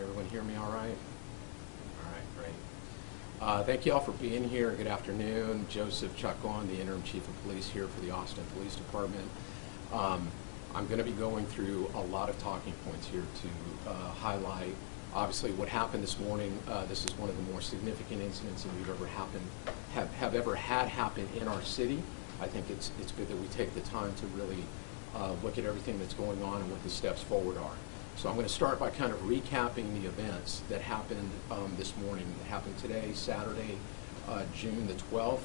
everyone hear me all right? All right, great. Thank you all for being here. Good afternoon. Joseph Chacon, the Interim Chief of Police here for the Austin Police Department. I'm going to be going through a lot of talking points here to highlight, obviously, what happened this morning. This is one of the more significant incidents that we've ever ever had happen in our city. I think it's good that we take the time to really look at everything that's going on and what the steps forward are. So I'm going to start by kind of recapping the events that happened this morning. That happened today, Saturday, June the 12th.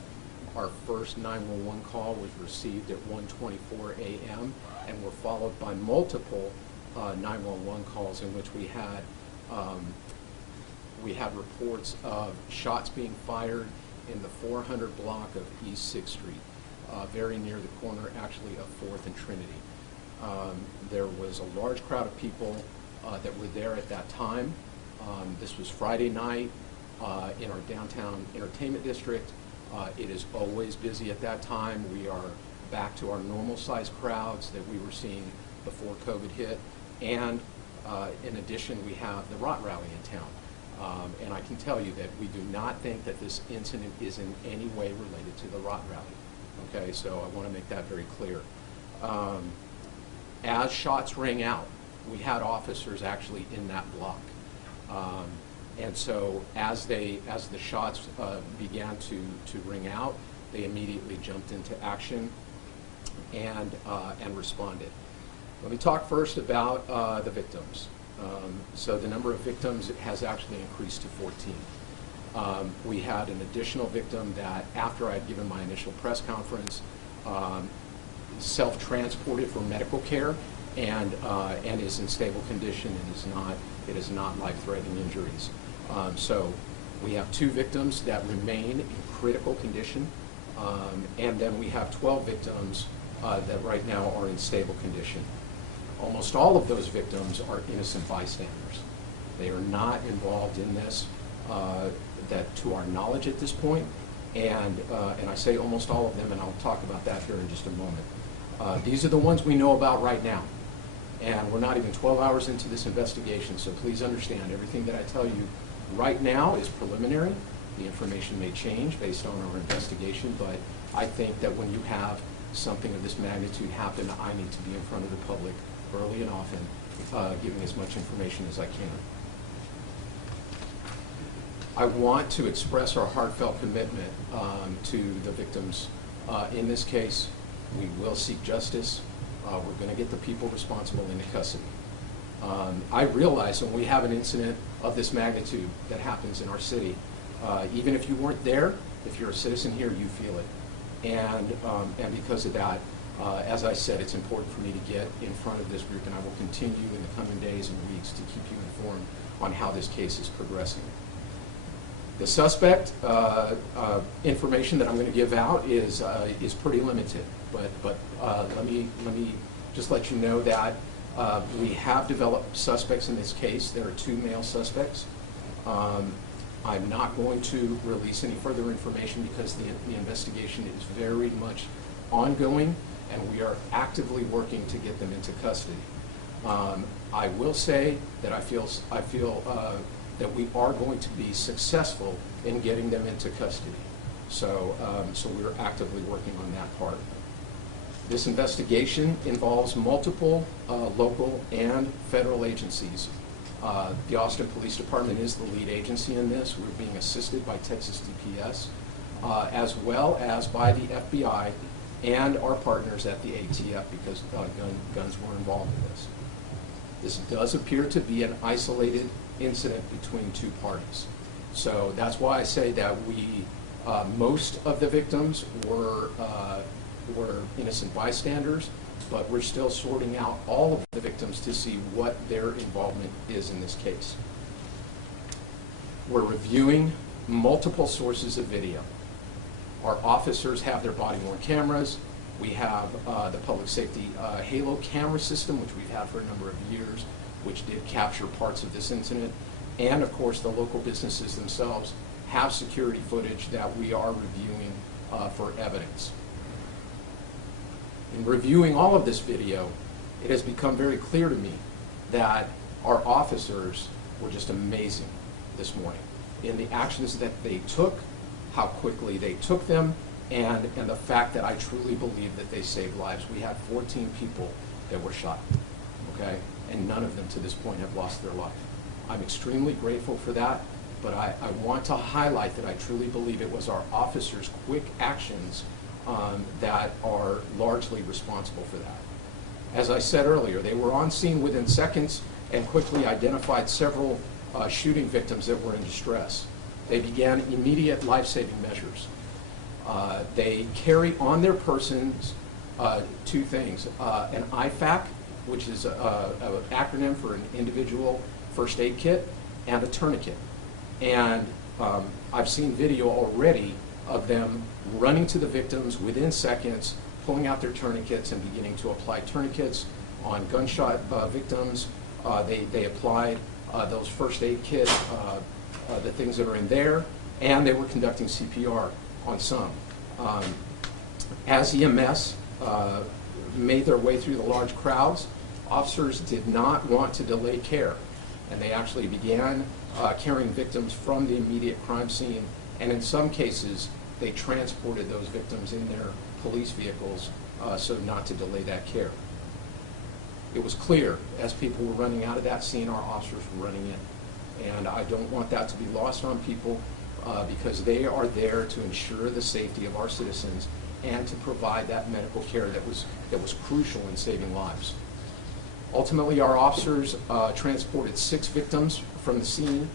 Our first 911 call was received at 1:24 a.m. and were followed by multiple 911 calls in which we had reports of shots being fired in the 400 block of East 6th Street, very near the corner actually of 4th and Trinity. There was a large crowd of people that were there at that time. This was Friday night in our downtown entertainment district. It is always busy at that time. We are back to our normal size crowds that we were seeing before COVID hit. And in addition, we have the Rot Rally in town. And I can tell you that we do not think that this incident is in any way related to the Rot Rally. Okay, so I want to make that very clear. As shots rang out, we had officers actually in that block. And so as the shots began to ring out, they immediately jumped into action and responded. Let me talk first about the victims. So the number of victims has actually increased to 14. We had an additional victim that, after I had given my initial press conference, self-transported for medical care and is in stable condition and it is not life-threatening injuries. So we have 2 victims that remain in critical condition, and then we have 12 victims that right now are in stable condition. Almost all of those victims are innocent bystanders. They are not involved in this, that to our knowledge at this point, and I say almost all of them, and I'll talk about that here in just a moment. These are the ones we know about right now, and we're not even 12 hours into this investigation, so please understand everything that I tell you right now is preliminary. The information may change based on our investigation, but I think that when you have something of this magnitude happen, I need to be in front of the public early and often, giving as much information as I can. I want to express our heartfelt commitment to the victims. In this case, we will seek justice. We're going to get the people responsible into custody. I realize when we have an incident of this magnitude that happens in our city, even if you weren't there, if you're a citizen here, you feel it. And because of that, as I said, it's important for me to get in front of this group, and I will continue in the coming days and weeks to keep you informed on how this case is progressing. The suspect information that I'm going to give out is pretty limited, but let me just let you know that we have developed suspects in this case. There are 2 male suspects. I'm not going to release any further information because the investigation is very much ongoing, and we are actively working to get them into custody. I will say that I feel that we are going to be successful in getting them into custody. So we're actively working on that part. This investigation involves multiple local and federal agencies. The Austin Police Department is the lead agency in this. We're being assisted by Texas DPS, as well as by the FBI and our partners at the ATF, because guns were involved in this. This does appear to be an isolated incident between 2 parties. So that's why I say that most of the victims were innocent bystanders, but we're still sorting out all of the victims to see what their involvement is in this case. We're reviewing multiple sources of video. Our officers have their body-worn cameras. We have the public safety Halo camera system, which we've had for a number of years, which did capture parts of this incident. And of course, the local businesses themselves have security footage that we are reviewing for evidence. In reviewing all of this video, it has become very clear to me that our officers were just amazing this morning in the actions that they took, how quickly they took them, and the fact that I truly believe that they saved lives. We had 14 people that were shot, okay? And none of them to this point have lost their life. I'm extremely grateful for that, but I want to highlight that I truly believe it was our officers' quick actions that are largely responsible for that. As I said earlier, they were on scene within seconds and quickly identified several shooting victims that were in distress. They began immediate life-saving measures. They carry on their persons two things, an IFAC, which is an acronym for an individual first aid kit, and a tourniquet. And I've seen video already of them running to the victims within seconds, pulling out their tourniquets and beginning to apply tourniquets on gunshot victims. They applied those first aid kit, the things that are in there, and they were conducting CPR on some. As EMS made their way through the large crowds, officers did not want to delay care, and they actually began carrying victims from the immediate crime scene, and in some cases they transported those victims in their police vehicles so not to delay that care. It was clear as people were running out of that scene, our officers were running in, and I don't want that to be lost on people because they are there to ensure the safety of our citizens and to provide that medical care that was crucial in saving lives. Ultimately, our officers transported 6 victims from the scene.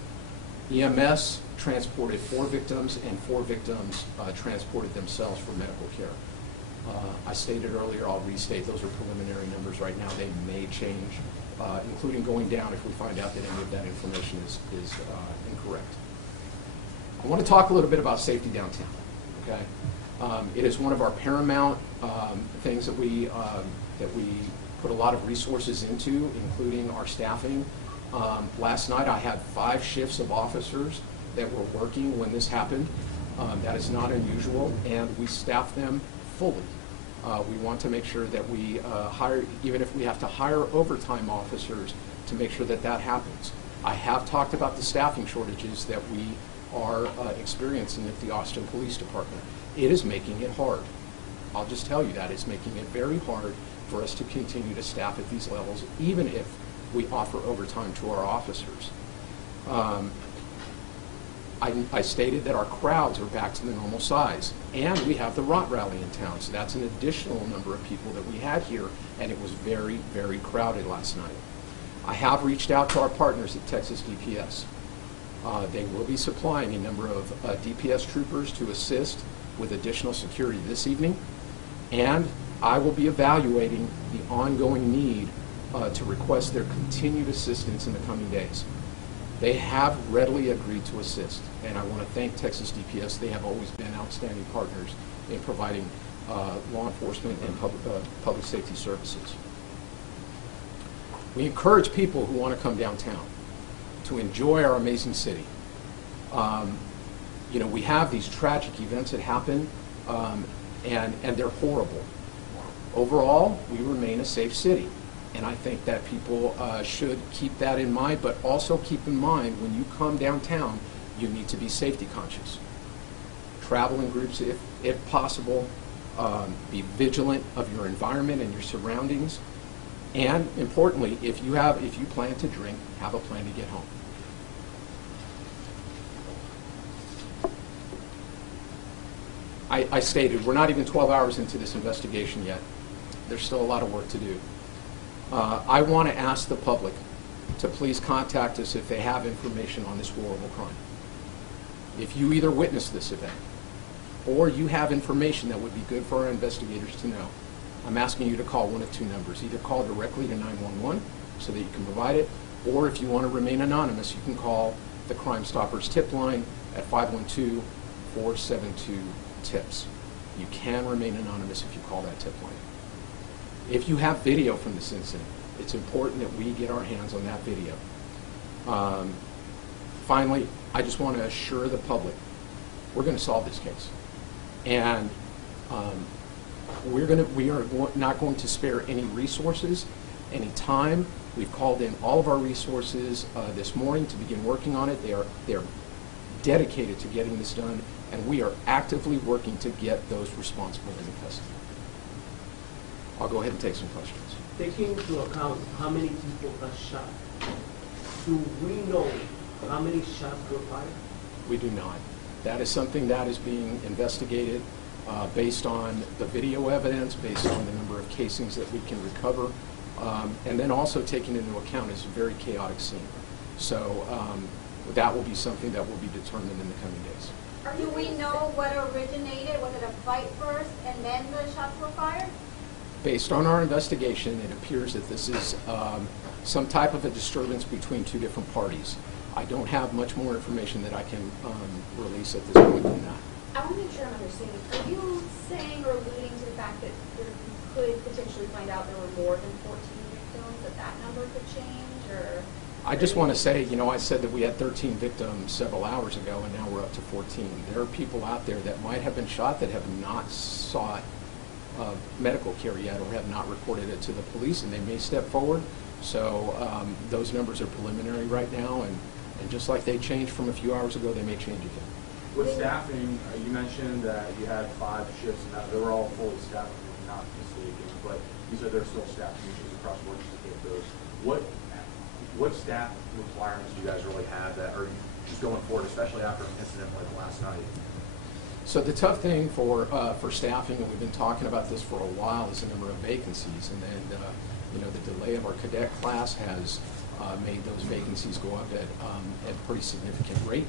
EMS transported 4 victims, and 4 victims transported themselves for medical care. I stated earlier, I'll restate, those are preliminary numbers right now. They may change, including going down if we find out that any of that information is incorrect. I want to talk a little bit about safety downtown, okay? It is one of our paramount things that we put a lot of resources into, including our staffing. Last night I had 5 shifts of officers that were working when this happened. That is not unusual, and we staff them fully. We want to make sure that we hire, even if we have to hire overtime officers, to make sure that that happens. I have talked about the staffing shortages that we are experiencing at the Austin Police Department. It is making it hard. I'll just tell you that. It's making it very hard for us to continue to staff at these levels, even if we offer overtime to our officers. I stated that our crowds are back to the normal size, and we have the Rot Rally in town, so that's an additional number of people that we had here, and it was very, very crowded last night. I have reached out to our partners at Texas DPS. They will be supplying a number of DPS troopers to assist with additional security this evening, and I will be evaluating the ongoing need to request their continued assistance in the coming days. They have readily agreed to assist, and I want to thank Texas DPS. They have always been outstanding partners in providing law enforcement and public safety services. We encourage people who want to come downtown to enjoy our amazing city. You know, we have these tragic events that happen, and they're horrible. Overall, we remain a safe city. And I think that people should keep that in mind, but also keep in mind when you come downtown, you need to be safety conscious. Travel in groups if possible. Be vigilant of your environment and your surroundings. And importantly, if you plan to drink, have a plan to get home. I stated we're not even 12 hours into this investigation yet. There's still a lot of work to do. I want to ask the public to please contact us if they have information on this horrible crime. If you either witnessed this event or you have information that would be good for our investigators to know, I'm asking you to call one of 2 numbers. Either call directly to 911 so that you can provide it, or if you want to remain anonymous, you can call the Crime Stoppers tip line at 512-472-TIPS. You can remain anonymous if you call that tip line. If you have video from this incident, it's important that we get our hands on that video. Finally, I just want to assure the public we're going to solve this case. And we are not going to spare any resources, any time, We've called in all of our resources this morning to begin working on it. They are dedicated to getting this done, and we are actively working to get those responsible into custody. I'll go ahead and take some questions. Taking into account how many people got shot, do we know how many shots were fired? We do not. That is something that is being investigated based on the video evidence, based on the number of casings that we can recover, and then also taking into account it's a very chaotic scene. So that will be something that will be determined in the coming days. Do we know what originated? Was it a fight first and then the shots were fired? Based on our investigation, it appears that this is some type of a disturbance between two different parties. I don't have much more information that I can release at this point than that. I want to make sure I'm understanding. Are you saying or alluding to the fact that you could potentially find out there were more than 14 victims, that number could change, or? I just want to say, I said that we had 13 victims several hours ago, and now we're up to 14. There are people out there that might have been shot that have not sought medical care yet or have not reported it to the police, and they may step forward. So those numbers are preliminary right now, and just like they changed from a few hours ago, they may change again. With staffing, you mentioned that you had 5 shifts, and that they were all fully staffed, if I'm not mistaken, but you said there's still staffing issues across board to get those. What staff requirements do you guys really have that are just going forward, especially after an incident like last night? So the tough thing for staffing, and we've been talking about this for a while, is the number of vacancies, and then the delay of our cadet class has made those vacancies go up at a pretty significant rate.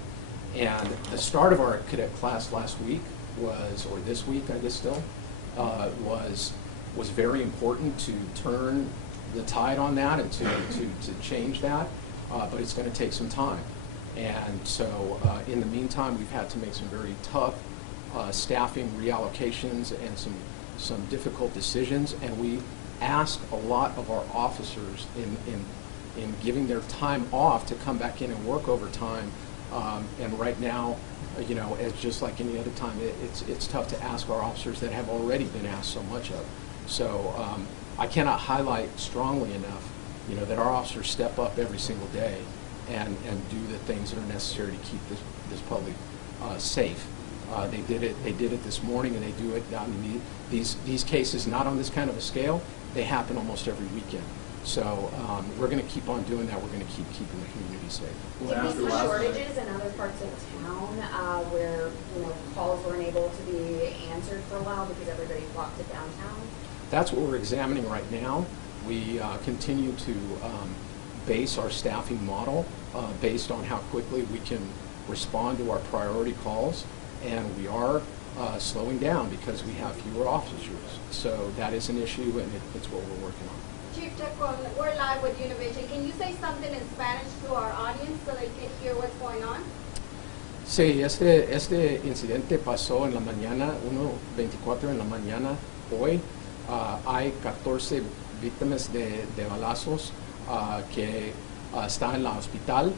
And the start of our cadet class last week was, or this week I guess still, was very important to turn the tide on that and to change that, but it's going to take some time. And so in the meantime, we've had to make some very tough staffing reallocations and some difficult decisions, and we ask a lot of our officers in giving their time off to come back in and work overtime. And right now, as just like any other time, it's tough to ask our officers that have already been asked so much of. So I cannot highlight strongly enough, that our officers step up every single day and do the things that are necessary to keep this public safe. They did it this morning, and they do it. I mean, these cases, not on this kind of a scale, they happen almost every weekend. So we're going to keep on doing that. We're going to keep keeping the community safe. Did we see shortages in other parts of town where calls weren't able to be answered for a while because everybody flocked to downtown? That's what we're examining right now. We continue to base our staffing model based on how quickly we can respond to our priority calls, and we are slowing down because we have fewer officers. So that is an issue, and it's what we're working on. Chief Chacon, we're live with Univision. Can you say something in Spanish to our audience so they can hear what's going on? Sí, este incidente pasó en la mañana, 1:24 en la mañana hoy. Hay 14 víctimas de balazos que están en el hospital.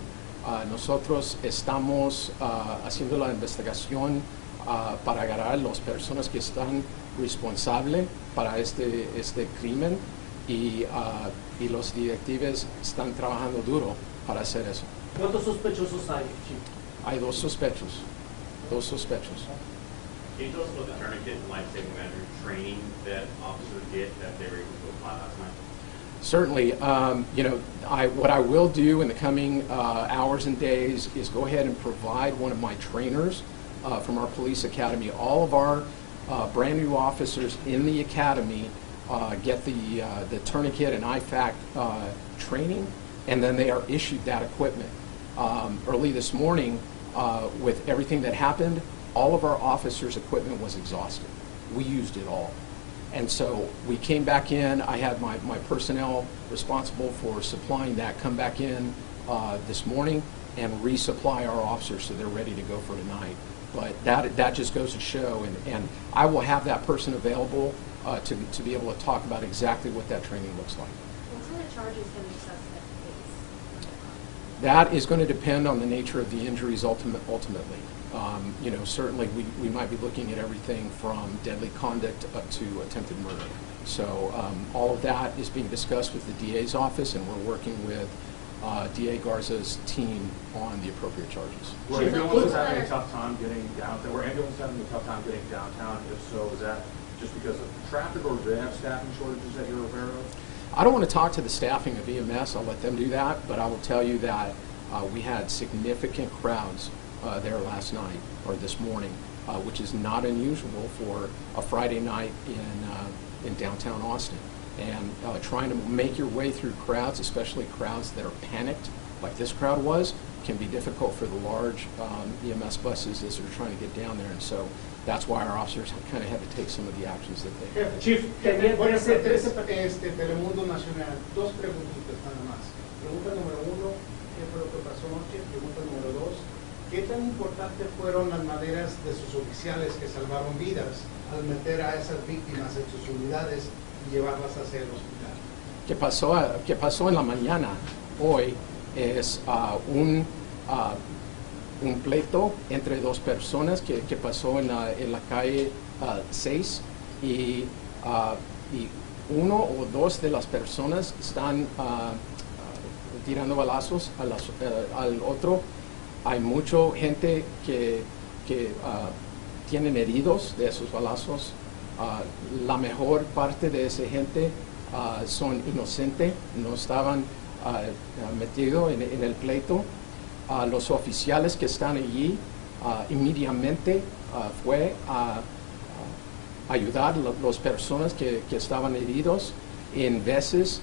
Nosotros estamos haciendo la investigación para agarrar a las personas que están responsables para este crimen, y los directivos están trabajando duro para hacer eso. ¿Cuántos sospechosos hay, Chief? Hay dos sospechos. Can you tell us about the tourniquet and life-saving measure training that officers get that they were able to apply last night? Certainly. What I will do in the coming hours and days is go ahead and provide one of my trainers from our police academy. All of our brand new officers in the academy get the tourniquet and IFAC training, and then they are issued that equipment. Early this morning, with everything that happened, all of our officers' equipment was exhausted. We used it all. And so we came back in. I had my personnel responsible for supplying that come back in this morning and resupply our officers so they're ready to go for tonight. But that just goes to show, and I will have that person available to be able to talk about exactly what that training looks like. What sort of charges can a suspect face? That is going to depend on the nature of the injuries ultimately. Certainly we might be looking at everything from deadly conduct up to attempted murder. So all of that is being discussed with the DA's office, and we're working with DA Garza's team on the appropriate charges. Were Chief, ambulances having a tough time getting downtown? Were ambulances having a tough time getting downtown? If so, is that just because of traffic, or do they have staffing shortages that you're aware of? I don't want to talk to the staffing of EMS. I'll let them do that, but I will tell you that we had significant crowds there last night or this morning, which is not unusual for a Friday night in downtown Austin. And trying to make your way through crowds, especially crowds that are panicked, like this crowd was, can be difficult for the large EMS buses as they're trying to get down there. And so that's why our officers kind of had to take some of the actions that they had. Chief, Bueno, Telemundo Nacional, dos preguntitas nada más. Pregunta número uno, ¿qué fue lo que pasó anoche? Pregunta número dos, ¿qué tan importante fueron las maneras de sus oficiales que salvaron vidas al meter a esas víctimas en sus unidades y llevarlas hacia el hospital? ¿Qué pasó en la mañana hoy? Es un pleito entre dos personas que pasó en la calle 6 y uno o dos de las personas están tirando balazos al otro. Hay mucha gente que tienen heridos de esos balazos. La mejor parte de esa gente son inocentes, no estaban metidos en el pleito. Los oficiales que están allí inmediatamente fue a ayudar a las personas que estaban heridos. En veces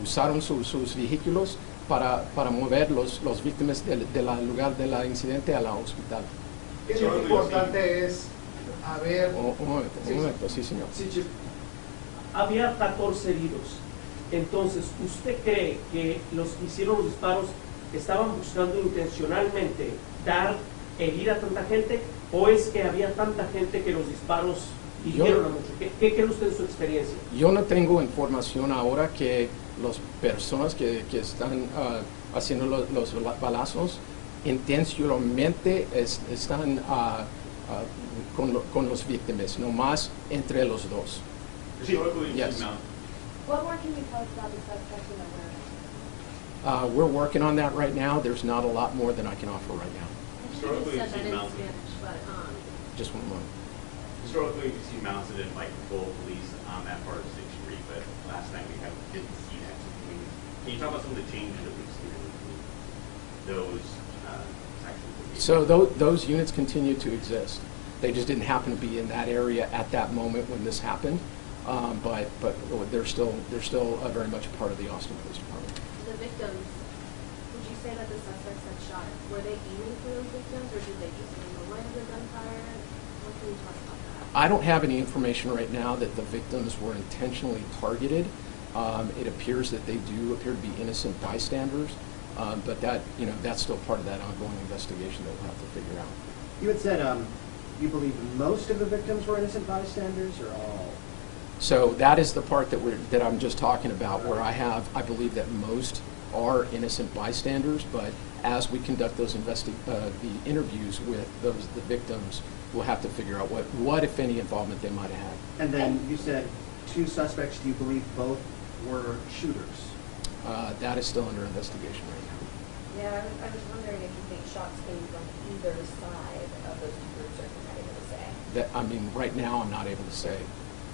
usaron sus vehículos para mover los víctimas del lugar del incidente al hospital. ¿Qué tan importante es haber... Un momento, sí, señor. Sí, Chief. Había 14 heridos. Entonces, ¿usted cree que los que hicieron los disparos estaban buscando intencionalmente herir a tanta gente, o es que había tanta gente que los disparos hirieron a mucho? ¿Qué cree usted en su experiencia? Yo no tengo información ahora que las personas que están haciendo los balazos intencionalmente están con los víctimas, nomás entre los dos. Historically, Yes. What more can you tell us about the suspect in awareness? We're working on that right now. There's not a lot more than I can offer right now. Historically, you've seen mounted. Just one moment. Historically, you've seen mounted and like full police on that part of 6th Street, but last night didn't see that. Can you talk about some of the changes that we've seen in those sections? So those units continue to exist. They just didn't happen to be in that area at that moment when this happened, but they're still very much a part of the Austin Police Department. The victims, would you say that the suspects had shot? Were they aiming for those victims, or did they just aim away the gunfire? What can you talk about that? I don't have any information right now that the victims were intentionally targeted. It appears that they do appear to be innocent bystanders, but that's still part of that ongoing investigation that we'll have to figure out. You had said you believe most of the victims were innocent bystanders, or all? So that is the part that I'm just talking about, where I believe that most are innocent bystanders, but as we conduct those the interviews with the victims, we'll have to figure out what if any involvement they might have had. And then you said 2 suspects. Do you believe both were shooters? That is still under investigation right now. Yeah, I was wondering if you think shots came from either side of those two groups, or if you're not able to say. Right now, I'm not able to say.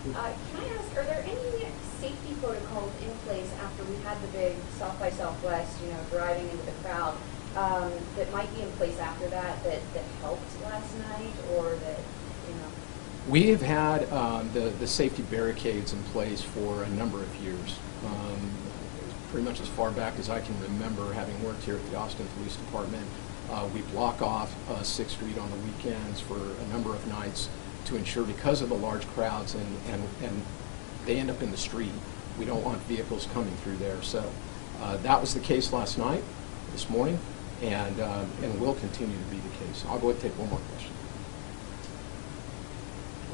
Can I ask, are there any safety protocols in place after we had the big South by Southwest, driving into the crowd, that might be in place after that helped last night, or that? We have had the safety barricades in place for a number of years, pretty much as far back as I can remember, having worked here at the Austin Police Department. We block off 6th Street on the weekends for a number of nights to ensure, because of the large crowds and they end up in the street, we don't want vehicles coming through there. So that was the case last night, this morning, and will continue to be the case. I'll go ahead and take one more question.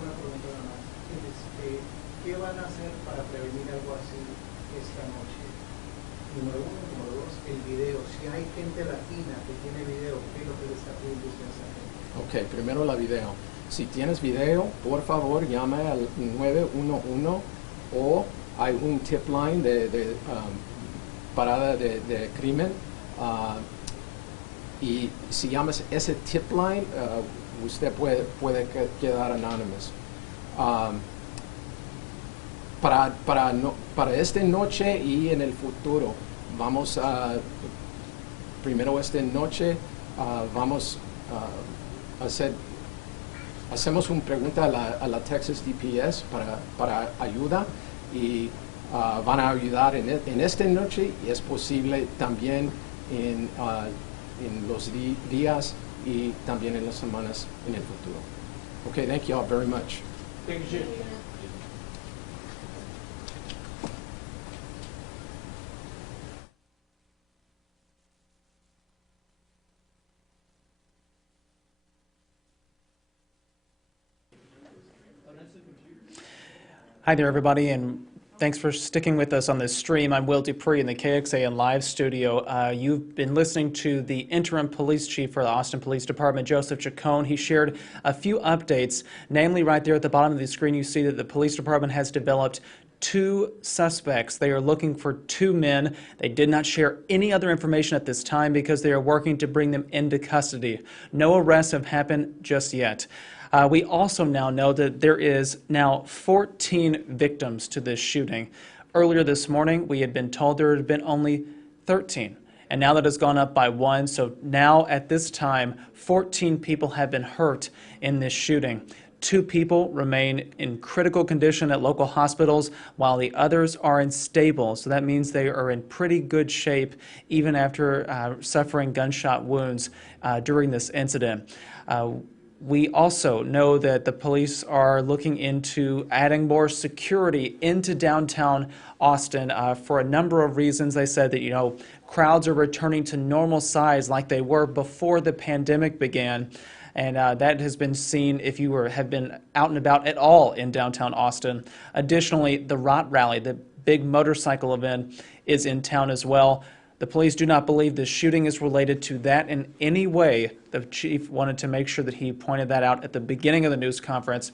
Una pregunta nada más. ¿Qué van a hacer para prevenir algo así esta noche? Número uno. Número dos, el video. Si hay gente latina que tiene video, ¿qué es lo que le está pidiendo usted a esa gente? Okay, primero la video. Si tienes video, por favor, llame al 911 o hay un tip line de parada de crimen. Y si llamas ese tip line, usted puede quedar anonymous. Para esta noche y en el futuro, vamos a, primero esta noche, vamos a hacemos una pregunta a la Texas DPS para ayuda y van a ayudar en esta noche y es posible también en los días y también en las semanas en el futuro. Okay, thank you all very much. Thank you. Hi there, everybody, and thanks for sticking with us on this stream. I'm Will Dupree in the KXAN live studio. You've been listening to the interim police chief for the Austin Police Department, Joseph Chacon. He shared a few updates, namely right there at the bottom of the screen you see that the police department has developed 2 suspects. They are looking for 2 men. They did not share any other information at this time because they are working to bring them into custody. No arrests have happened just yet. We also now know that there is now 14 victims to this shooting. Earlier this morning, we had been told there had been only 13, and now that has gone up by 1. So now at this time, 14 people have been hurt in this shooting. 2 people remain in critical condition at local hospitals, while the others are unstable. So that means they are in pretty good shape, even after suffering gunshot wounds during this incident. We also know that the police are looking into adding more security into downtown Austin for a number of reasons. They said that, crowds are returning to normal size like they were before the pandemic began. And that has been seen if you have been out and about at all in downtown Austin. Additionally, the Rot Rally, the big motorcycle event, is in town as well. The police do not believe the shooting is related to that in any way. The chief wanted to make sure that he pointed that out at the beginning of the news conference.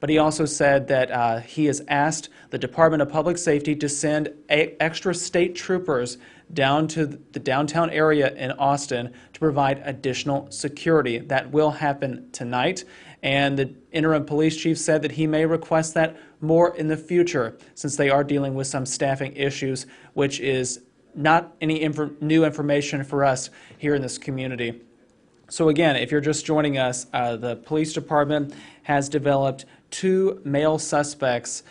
But he also said that he has asked the Department of Public Safety to send extra state troopers down to the downtown area in Austin to provide additional security. That will happen tonight. And the interim police chief said that he may request that more in the future, since they are dealing with some staffing issues, which is not any new information for us here in this community. So again, if you're just joining us, the police department has developed 2 male suspects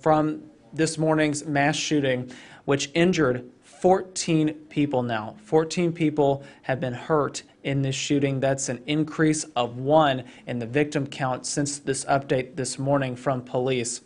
from this morning's mass shooting, which injured 14 people now. 14 people have been hurt in this shooting. That's an increase of 1 in the victim count since this update this morning from police.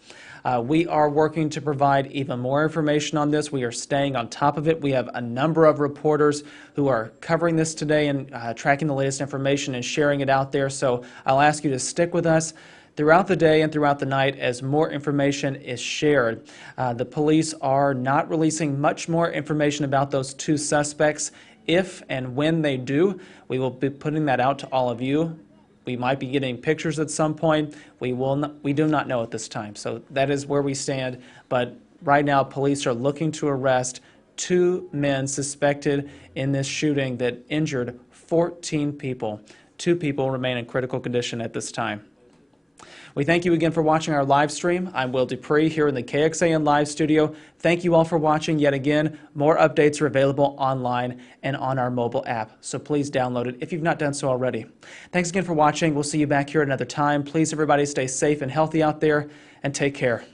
We are working to provide even more information on this. We are staying on top of it. We have a number of reporters who are covering this today and tracking the latest information and sharing it out there. So I'll ask you to stick with us throughout the day and throughout the night as more information is shared. The police are not releasing much more information about those 2 suspects. If and when they do, we will be putting that out to all of you. We might be getting pictures at some point. We do not know at this time. So that is where we stand. But right now, police are looking to arrest 2 men suspected in this shooting that injured 14 people. 2 people remain in critical condition at this time. We thank you again for watching our live stream. I'm Will Dupree here in the KXAN live studio. Thank you all for watching yet again. More updates are available online and on our mobile app, so please download it if you've not done so already. Thanks again for watching. We'll see you back here at another time. Please, everybody, stay safe and healthy out there, and take care.